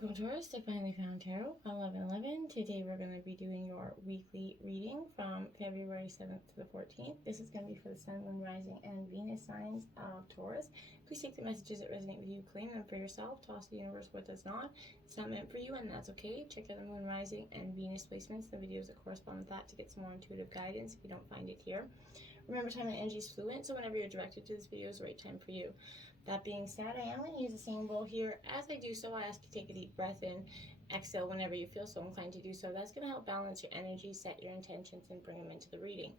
Welcome, Taurus. I finally found Tarot 1111. Today we're going to be doing your weekly reading from February 7th to the 14th. This is going to be for the Sun, Moon, Rising, and Venus signs of Taurus. Please take the messages that resonate with you, claim them for yourself, toss the universe what does not. It's not meant for you, and that's okay. Check out the Moon, Rising, and Venus placements, the videos that correspond with that, to get some more intuitive guidance if you don't find it here. Remember, time and energy is fluent, so whenever you're directed to this video is the right time for you. That being said, I am going to use the same bowl here. As I do so, I ask you to take a deep breath in, exhale whenever you feel so inclined to do so. That's going to help balance your energy, set your intentions, and bring them into the reading.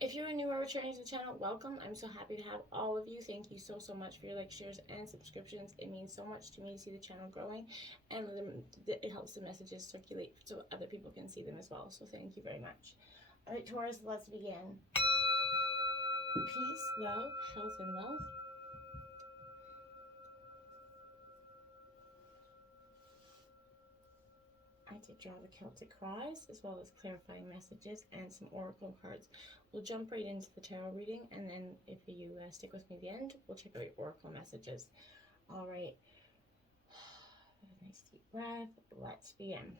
If you're new or returning to the channel, welcome. I'm so happy to have all of you. Thank you so much for your likes, shares, and subscriptions. It means so much to me to see the channel growing, and it helps the messages circulate so other people can see them as well. So thank you very much. All right, Taurus, let's begin. Peace, love, health, and wealth. I did draw the Celtic Cross, as well as clarifying messages and some oracle cards. We'll jump right into the tarot reading, and then if you stick with me at the end, we'll check out your oracle messages. All right. Nice deep breath. Let's begin.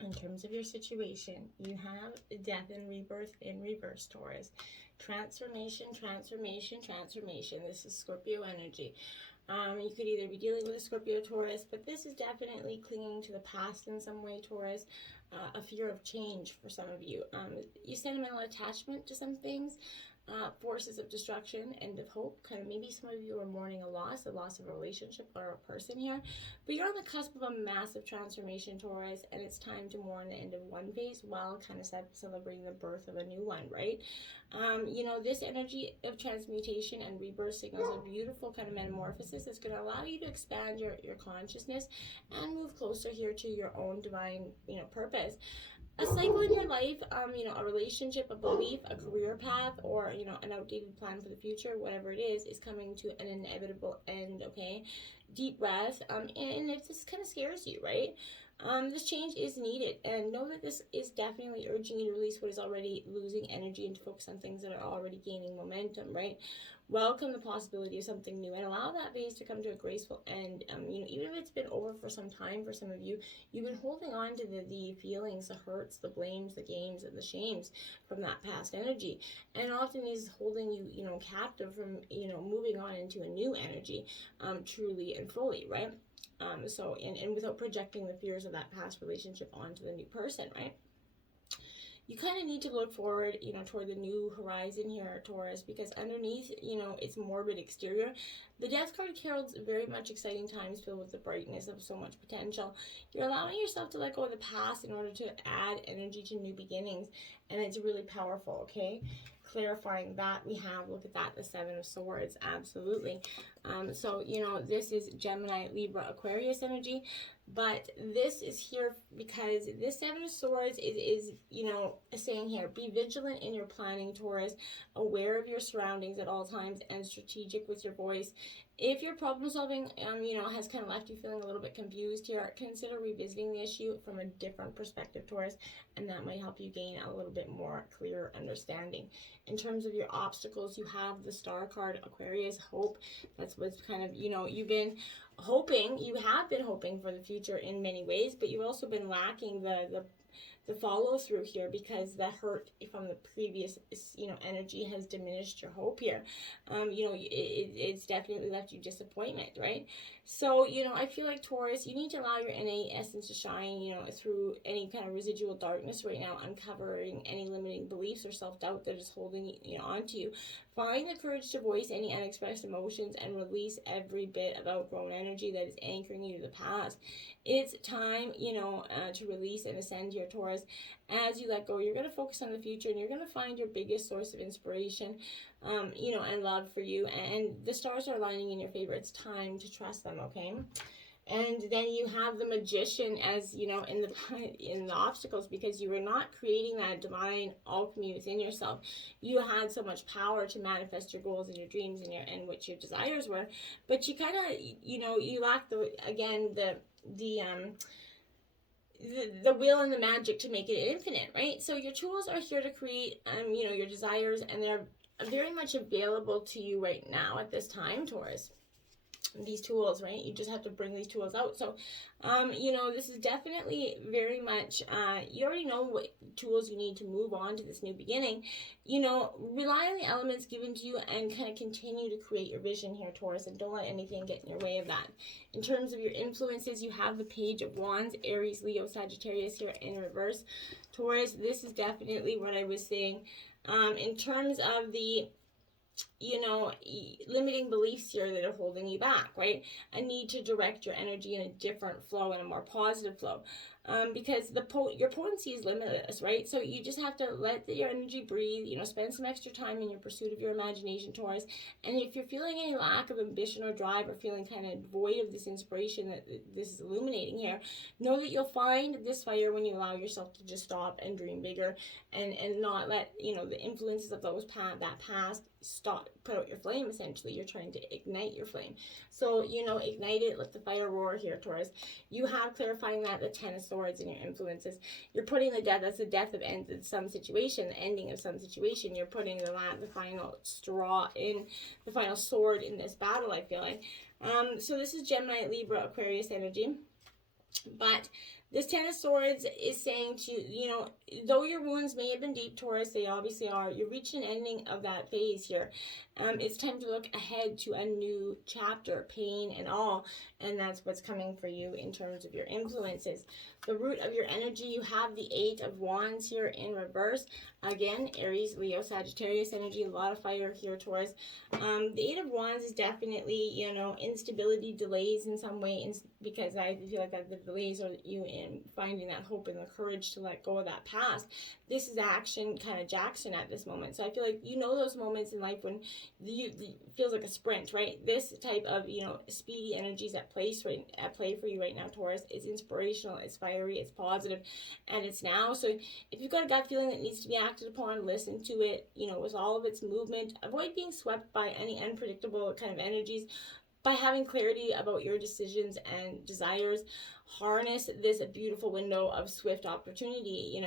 In terms of your situation, you have death and rebirth in reverse, Taurus. Transformation, transformation, transformation. This is Scorpio energy. You could either be dealing with a Scorpio, Taurus, but this is definitely clinging to the past in some way, Taurus. A fear of change for some of you. You sentimental attachment to some things. Forces of destruction, end of hope. Kind of maybe some of you are mourning a loss of a relationship or a person here. But you're on the cusp of a massive transformation, Taurus, and it's time to mourn the end of one phase while kind of celebrating the birth of a new one, right? You know, this energy of transmutation and rebirth signals a beautiful kind of metamorphosis that's going to allow you to expand your consciousness and move closer here to your own divine, purpose. A cycle in your life, a relationship, a belief, a career path, or, an outdated plan for the future, whatever it is coming to an inevitable end, okay? Deep breath, and if this kind of scares you, right? This change is needed, and know that this is definitely urging you to release what is already losing energy and to focus on things that are already gaining momentum, right? Welcome the possibility of something new and allow that phase to come to a graceful end. Even if it's been over for some time for some of you, you've been holding on to the feelings, the hurts, the blames, the games, and the shames from that past energy. And often is holding you, captive from, moving on into a new energy, truly and fully, right? And without projecting the fears of that past relationship onto the new person, right? You kind of need to look forward, toward the new horizon here, Taurus, because underneath, its morbid exterior, the Death card heralds very much exciting times filled with the brightness of so much potential. You're allowing yourself to let go of the past in order to add energy to new beginnings, and it's really powerful, okay? Clarifying that, we have, look at that, the Seven of Swords, absolutely. This is Gemini, Libra, Aquarius energy, but this is here because this Seven of Swords is saying here, be vigilant in your planning, Taurus, aware of your surroundings at all times, and strategic with your voice. If your problem solving, has kind of left you feeling a little bit confused here, consider revisiting the issue from a different perspective, Taurus, and that might help you gain a little bit more clear understanding. In terms of your obstacles, you have the Star card, Aquarius, hope. That's what's kind of, you have been hoping for the future in many ways, but you've also been lacking the follow through here because the hurt from the previous energy has diminished your hope here. It's definitely left you disappointment, right? So I feel like, Taurus, you need to allow your innate essence to shine through any kind of residual darkness right now, uncovering any limiting beliefs or self-doubt that is holding onto you. Find the courage to voice any unexpressed emotions and release every bit of outgrown energy that is anchoring you to the past. It's time, to release and ascend here, Taurus. As you let go, you're going to focus on the future, and you're going to find your biggest source of inspiration, and love for you. And the stars are aligning in your favor. It's time to trust them, okay? And then you have the Magician as, in the obstacles, because you were not creating that divine alchemy within yourself. You had so much power to manifest your goals and your dreams and what your desires were, but you kind of, you lack the will and the magic to make it infinite, right? So your tools are here to create, your desires, and they're very much available to you right now at this time, Taurus. these tools, right? You just have to bring these tools out. So, this is definitely very much, you already know what tools you need to move on to this new beginning. Rely on the elements given to you and kind of continue to create your vision here, Taurus, and don't let anything get in your way of that. In terms of your influences, you have the Page of Wands, Aries, Leo, Sagittarius here in reverse. Taurus, this is definitely what I was saying. In terms of the limiting beliefs here that are holding you back, right? A need to direct your energy in a different flow, in a more positive flow. Because your potency is limitless, right? So you just have to let your energy breathe, spend some extra time in your pursuit of your imagination, Taurus. And if you're feeling any lack of ambition or drive, or feeling kind of void of this inspiration that this is illuminating here, know that you'll find this fire when you allow yourself to just stop and dream bigger, and not let, the influences of that past put out your flame. Essentially, you're trying to ignite your flame. So, ignite it, let the fire roar here, Taurus. You have clarifying that, the Ten of Swords in your influences. You're putting that's the death of end in some situation, the ending of some situation. You're putting the final straw in, the final sword in this battle, I feel like. So this is Gemini, Libra, Aquarius energy. But this Ten of Swords is saying to you, though your wounds may have been deep, Taurus, they obviously are, you're reaching an ending of that phase here. It's time to look ahead to a new chapter, pain and all, and that's what's coming for you in terms of your influences. The root of your energy, you have the Eight of Wands here in reverse. Again, Aries, Leo, Sagittarius energy, a lot of fire here, Taurus. The Eight of Wands is definitely, instability, delays in some way, because I feel like that the delays are you in finding that hope and the courage to let go of that past. This is action kind of Jackson at this moment. So I feel like those moments in life when it feels like a sprint, right? This type of, speedy energies at play for you right now, Taurus. It's inspirational, it's fiery, it's positive, and it's now. So if you've got a gut feeling that needs to be acted upon, listen to it, with all of its movement. Avoid being swept by any unpredictable kind of energies. By having clarity about your decisions and desires, harness this beautiful window of swift opportunity.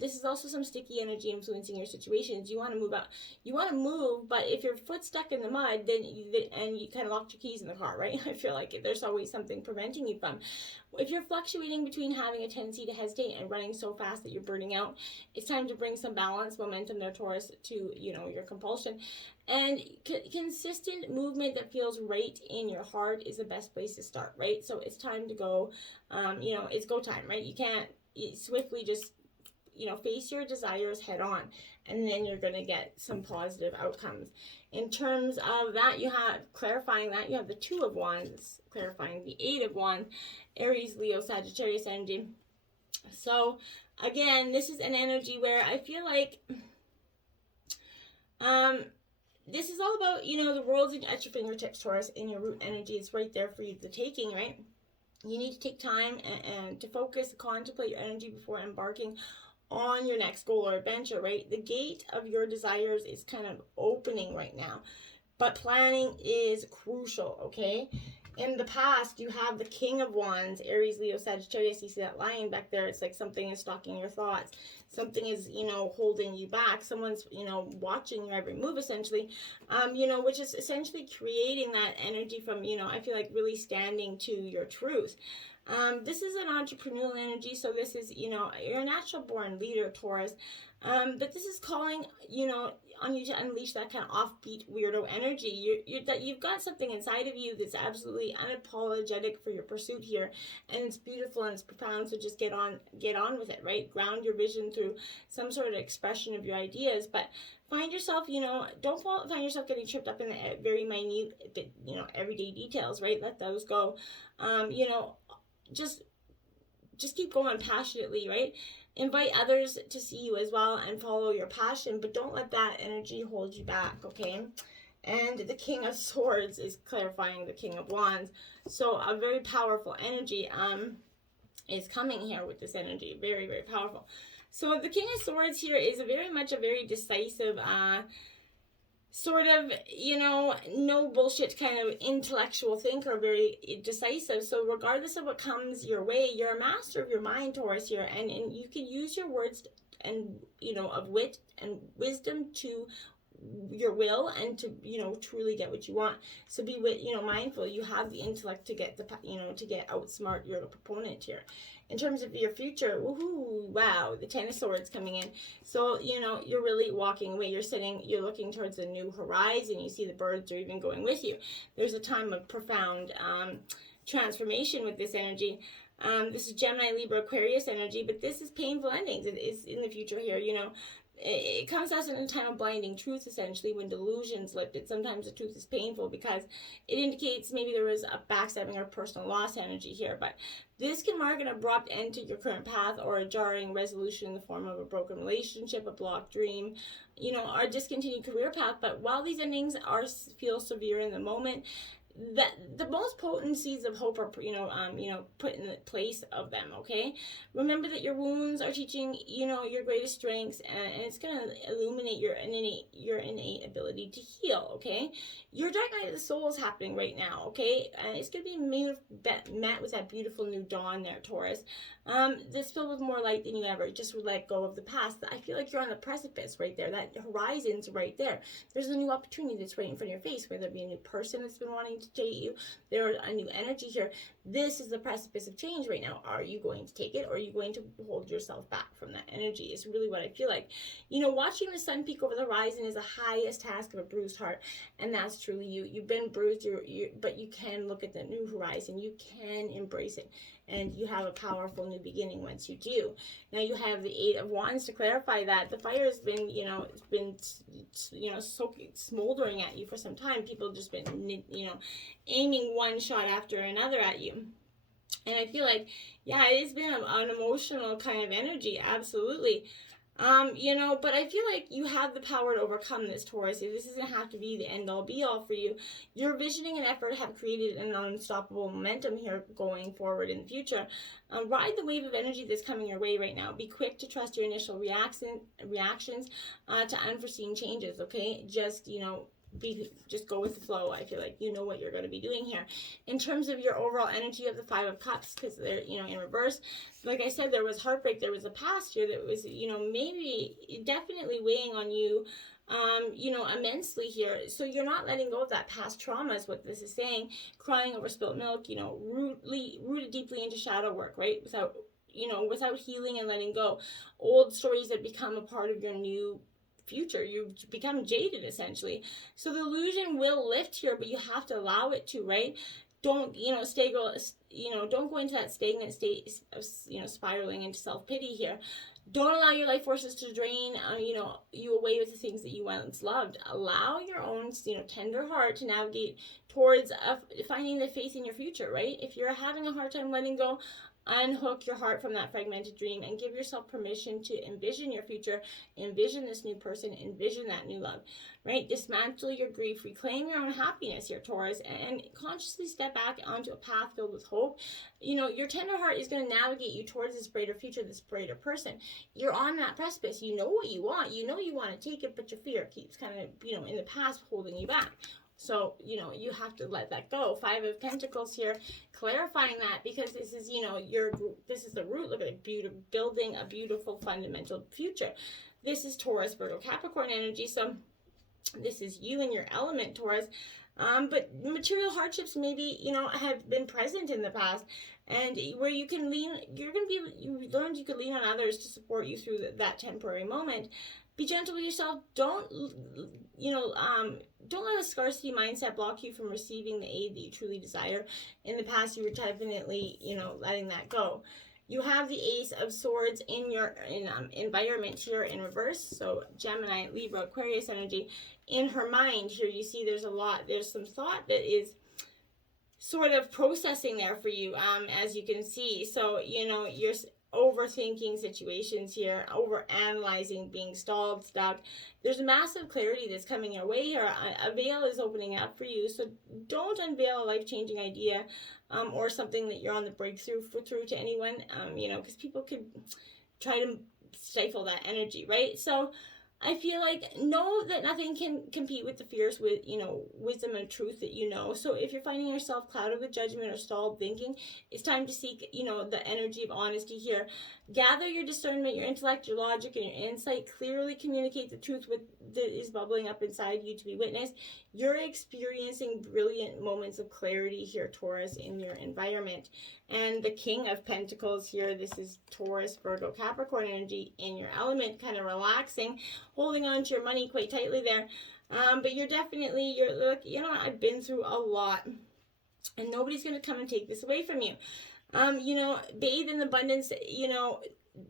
This is also some sticky energy influencing your situations. You want to move out. You want to move, but if your foot's stuck in the mud, and you kind of locked your keys in the car, right? I feel like there's always something preventing you from. If you're fluctuating between having a tendency to hesitate and running so fast that you're burning out, it's time to bring some balance, momentum there, Taurus, to your compulsion. And consistent movement that feels right in your heart is the best place to start, right? So it's time to go. It's go time, right? You can't swiftly just face your desires head on, and then you're going to get some positive outcomes. In terms of that, you have clarifying that, you have the Two of Wands, clarifying the Eight of Wands, Aries, Leo, Sagittarius energy. So again, this is an energy where I feel like this is all about, the world's at your fingertips, Taurus, in your root energy. It's right there for you, the taking, right? You need to take time and to focus, contemplate your energy before embarking on your next goal or adventure, right? The gate of your desires is kind of opening right now, but planning is crucial, okay? In the past, you have the King of Wands, Aries, Leo, Sagittarius. You see that lion back there. It's like something is stalking your thoughts. Something is, holding you back. Someone's, watching your every move, essentially, which is essentially creating that energy from, I feel like really standing to your truth. This is an entrepreneurial energy, so this is, you're a natural born leader, Taurus. But this is calling, on you to unleash that kind of offbeat weirdo energy. You've got something inside of you that's absolutely unapologetic for your pursuit here, and it's beautiful and it's profound. So just get on with it, right? Ground your vision through some sort of expression of your ideas, but find yourself, don't find yourself getting tripped up in the very minute, everyday details, right? Let those go. Just keep going passionately, right? Invite others to see you as well and follow your passion, but don't let that energy hold you back, okay? And the King of Swords is clarifying the King of Wands. So a very powerful energy is coming here with this energy. Very, very powerful. So the King of Swords here is very much a very decisive, sort of, no bullshit kind of intellectual thinker, very decisive. So regardless of what comes your way, you're a master of your mind, Taurus, here, and you can use your words and, of wit and wisdom to your will and to, truly get what you want. So be, mindful. You have the intellect to get to get outsmart your proponent here. In terms of your future, woohoo, wow, the Ten of Swords coming in. So, you're really walking away. You're looking towards a new horizon. You see the birds are even going with you. There's a time of profound transformation with this energy. This is Gemini, Libra, Aquarius energy, but this is painful endings. It is in the future here, It comes as in a time of blinding truth, essentially, when delusions lifted. Sometimes the truth is painful because it indicates maybe there was a backstabbing or personal loss energy here. But this can mark an abrupt end to your current path or a jarring resolution in the form of a broken relationship, a blocked dream, or a discontinued career path. But while these endings feel severe in the moment, that the most potent seeds of hope are put in the place of them. Okay, remember that your wounds are teaching your greatest strengths, and it's going to illuminate your innate ability to heal. Okay, your dark night of the soul is happening right now. Okay, and it's going to be met with that beautiful new dawn there, Taurus. That's filled with more light than you ever just would let go of the past. I feel like you're on the precipice right there. That horizon's right there. There's a new opportunity that's right in front of your face, whether it be a new person that's been wanting to date you, there's a new energy here. This is the precipice of change right now. Are you going to take it, or are you going to hold yourself back from that energy? Is really what I feel like. Watching the sun peek over the horizon is the highest task of a bruised heart, and that's truly you. You've been bruised, but you can look at the new horizon. You can embrace it, and you have a powerful new beginning once you do. Now you have the Eight of Wands to clarify that. The fire has been, smoldering at you for some time. People just been, aiming one shot after another at you. And I feel like, yeah, it's been an emotional kind of energy, absolutely. But I feel like you have the power to overcome this, Taurus. This doesn't have to be the end-all, be-all for you. Your visioning and effort have created an unstoppable momentum here going forward in the future. Ride the wave of energy that's coming your way right now. Be quick to trust your initial reactions to unforeseen changes, okay? Just go with the flow. I feel like you know what you're going to be doing here. In terms of your overall energy of the Five of Cups, because they're in reverse, like I said, there was heartbreak, there was a past here that was maybe definitely weighing on you immensely here. So you're not letting go of that past trauma is what this is saying. Crying over spilt milk, rooted deeply into shadow work, right? Without healing and letting go. Old stories that become a part of your new future. You've become jaded, essentially. So the illusion will lift here, but you have to allow it to, right? Don't, don't go into that stagnant state of, spiraling into self-pity here. Don't allow your life forces to drain, you away with the things that you once loved. Allow your own, tender heart to navigate towards finding the faith in your future, right? If you're having a hard time letting go, unhook your heart from that fragmented dream and give yourself permission to envision your future, envision this new person, envision that new love, right? Dismantle your grief, reclaim your own happiness here, Taurus, and consciously step back onto a path filled with hope. Your tender heart is going to navigate you towards this brighter future, this brighter person. You're on that precipice. You know what you want. You know you want to take it, but your fear keeps kind of, in the past holding you back. So, you have to let that go. Five of Pentacles here, clarifying that, because this is, this is the root. Look at it, building a beautiful fundamental future. This is Taurus, Virgo, Capricorn energy. So this is you and your element, Taurus. But material hardships maybe, have been present in the past, and where you can lean, you learned you could lean on others to support you through that temporary moment. Be gentle with yourself. Don't let a scarcity mindset block you from receiving the aid that you truly desire. In the past, you were definitely, letting that go. You have the Ace of Swords in your environment here in reverse. So Gemini, Libra, Aquarius energy. In her mind here, you see there's some thought that is sort of processing there for you, as you can see. So, you're overthinking situations here, over analyzing, being stalled, stuck. There's a massive clarity that's coming your way here. A veil is opening up for you, so don't unveil a life-changing idea or something that you're on the breakthrough through to anyone, because people could try to stifle that energy, right? So I feel like know that nothing can compete with the fierce, with wisdom and truth that you know. So if you're finding yourself clouded with judgment or stalled thinking, it's time to seek the energy of honesty here. Gather your discernment, your intellect, your logic, and your insight. Clearly communicate the truth that is bubbling up inside you to be witnessed. You're experiencing brilliant moments of clarity here, Taurus, in your environment. And the King of Pentacles here, this is Taurus, Virgo, Capricorn energy in your element, kind of relaxing, holding on to your money quite tightly there. But you're like, I've been through a lot, and nobody's going to come and take this away from you. Bathe in the abundance,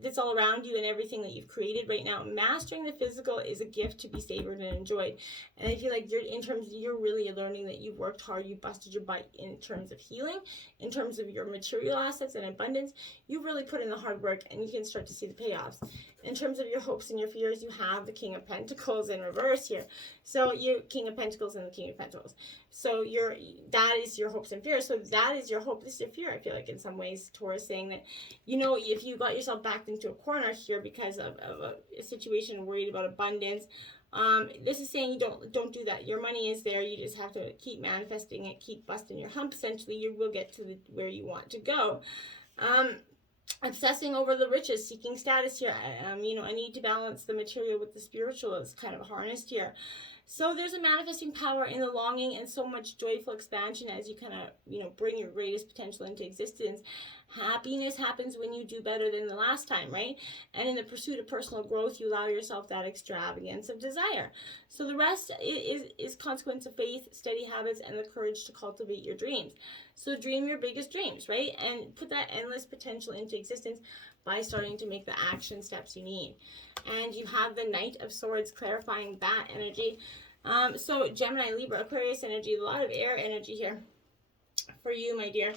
that's all around you and everything that you've created right now. Mastering the physical is a gift to be savored and enjoyed. And I feel like you're really learning that you've worked hard, you busted your butt in terms of healing, in terms of your material assets and abundance. You've really put in the hard work, and you can start to see the payoffs. In terms of your hopes and your fears, you have the King of Pentacles in reverse here. So you King of Pentacles and the King of Pentacles. So that is your hopes and fears. So that is your hope. This is your fear. I feel like in some ways, Taurus, saying that, if you got yourself backed into a corner here because of a situation worried about abundance, this is saying you don't do that. Your money is there. You just have to keep manifesting it, keep busting your hump. Essentially, you will get to where you want to go. Obsessing over the riches, seeking status here. I need to balance the material with the spiritual. It's kind of harnessed here. So there's a manifesting power in the longing and so much joyful expansion as you kind of, bring your greatest potential into existence. Happiness happens when you do better than the last time, right? And in the pursuit of personal growth, you allow yourself that extravagance of desire. So the rest is consequence of faith, steady habits, and the courage to cultivate your dreams. So dream your biggest dreams, right? And put that endless potential into existence by starting to make the action steps you need. And you have the Knight of Swords clarifying that energy. So Gemini, Libra, Aquarius energy, a lot of air energy here for you, my dear.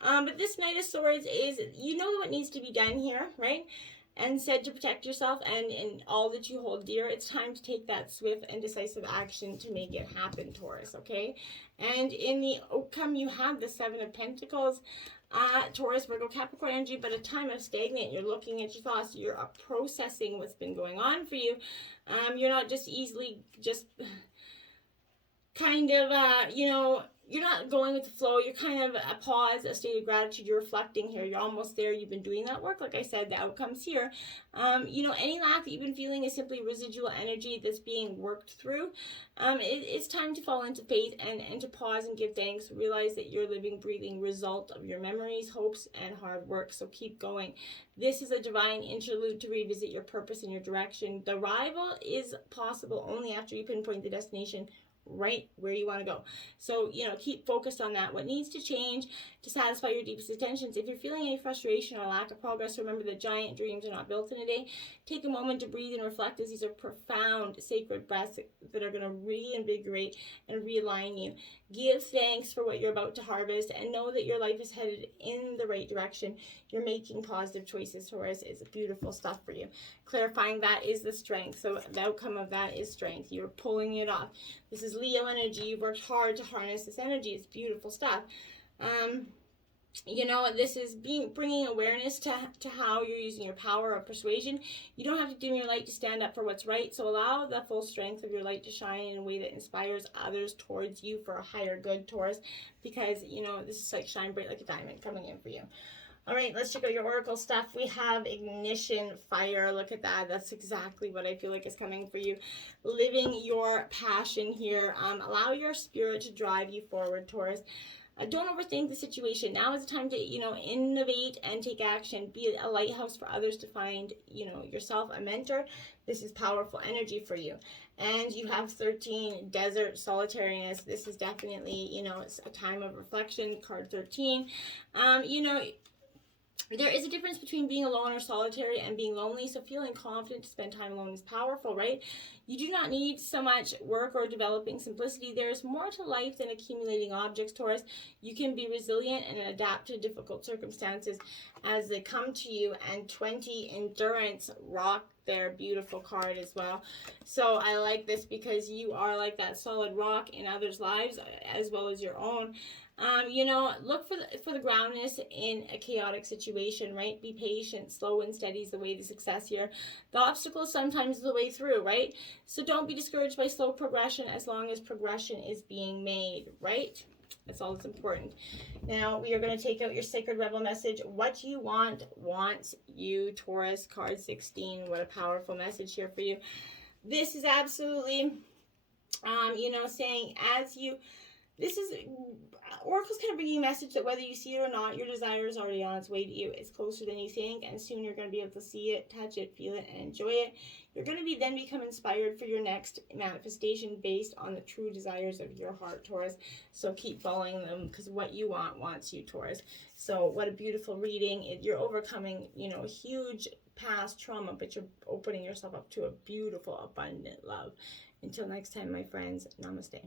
But this Knight of Swords is, what needs to be done here, right? And said to protect yourself and all that you hold dear. It's time to take that swift and decisive action to make it happen, Taurus, okay? And in the outcome, you have the Seven of Pentacles, Taurus, Virgo, Capricorn energy, but a time of stagnant. You're looking at your thoughts. You're processing what's been going on for you. You're not just easily kind of, you're not going with the flow. You're kind of a pause, a state of gratitude. You're reflecting here. You're almost there. You've been doing that work. Like I said, the outcome's here. Any lack that you've been feeling is simply residual energy that's being worked through. It's time to fall into faith and to pause and give thanks. Realize that you're living, breathing result of your memories, hopes, and hard work. So keep going. This is a divine interlude to revisit your purpose and your direction. The arrival is possible only after you pinpoint the destination right where you want to go. So, keep focused on that. What needs to change to satisfy your deepest intentions? If you're feeling any frustration or lack of progress, remember that giant dreams are not built in a day. Take a moment to breathe and reflect, as these are profound, sacred breaths that are going to reinvigorate and realign you. Give thanks for what you're about to harvest and know that your life is headed in the right direction. You're making positive choices, Taurus. It's beautiful stuff for you. Clarifying that is the strength. So the outcome of that is strength. You're pulling it off. This is Leo energy. You've worked hard to harness this energy. It's beautiful stuff. This is bringing awareness to how you're using your power of persuasion. You don't have to dim your light to stand up for what's right. So allow the full strength of your light to shine in a way that inspires others towards you for a higher good, Taurus, because, this is like shine bright like a diamond coming in for you. All right, let's check out your oracle stuff. We have ignition, fire. Look at that. That's exactly what I feel like is coming for you. Living your passion here. Allow your spirit to drive you forward, Taurus. Don't overthink the situation. Now is the time to, innovate and take action. Be a lighthouse for others to find, yourself a mentor. This is powerful energy for you. And you have 13, desert, solitariness. This is definitely, it's a time of reflection. Card 13. There is a difference between being alone or solitary and being lonely, so feeling confident to spend time alone is powerful, right? You do not need so much work or developing simplicity. There's more to life than accumulating objects, Taurus. You can be resilient and adapt to difficult circumstances as they come to you. And 20, endurance, rock, their beautiful card as well. So I like this because you are like that solid rock in others' lives as well as your own. You know, look for the groundness in a chaotic situation, right? Be patient. Slow and steady is the way to success here. The obstacle sometimes is the way through, right? So don't be discouraged by slow progression as long as progression is being made, right? That's all that's important. Now, we are going to take out your Sacred Rebel message. What you want, wants you, Taurus, card 16. What a powerful message here for you. This is absolutely, you know, saying as you, this is, Oracle's kind of bringing you a message that whether you see it or not, your desire is already on its way to you. It's closer than you think, and soon you're going to be able to see it, touch it, feel it, and enjoy it. You're going to then become inspired for your next manifestation based on the true desires of your heart, Taurus. So keep following them, because what you want wants you, Taurus. So what a beautiful reading. You're overcoming, you know, huge past trauma, but you're opening yourself up to a beautiful, abundant love. Until next time, my friends, namaste.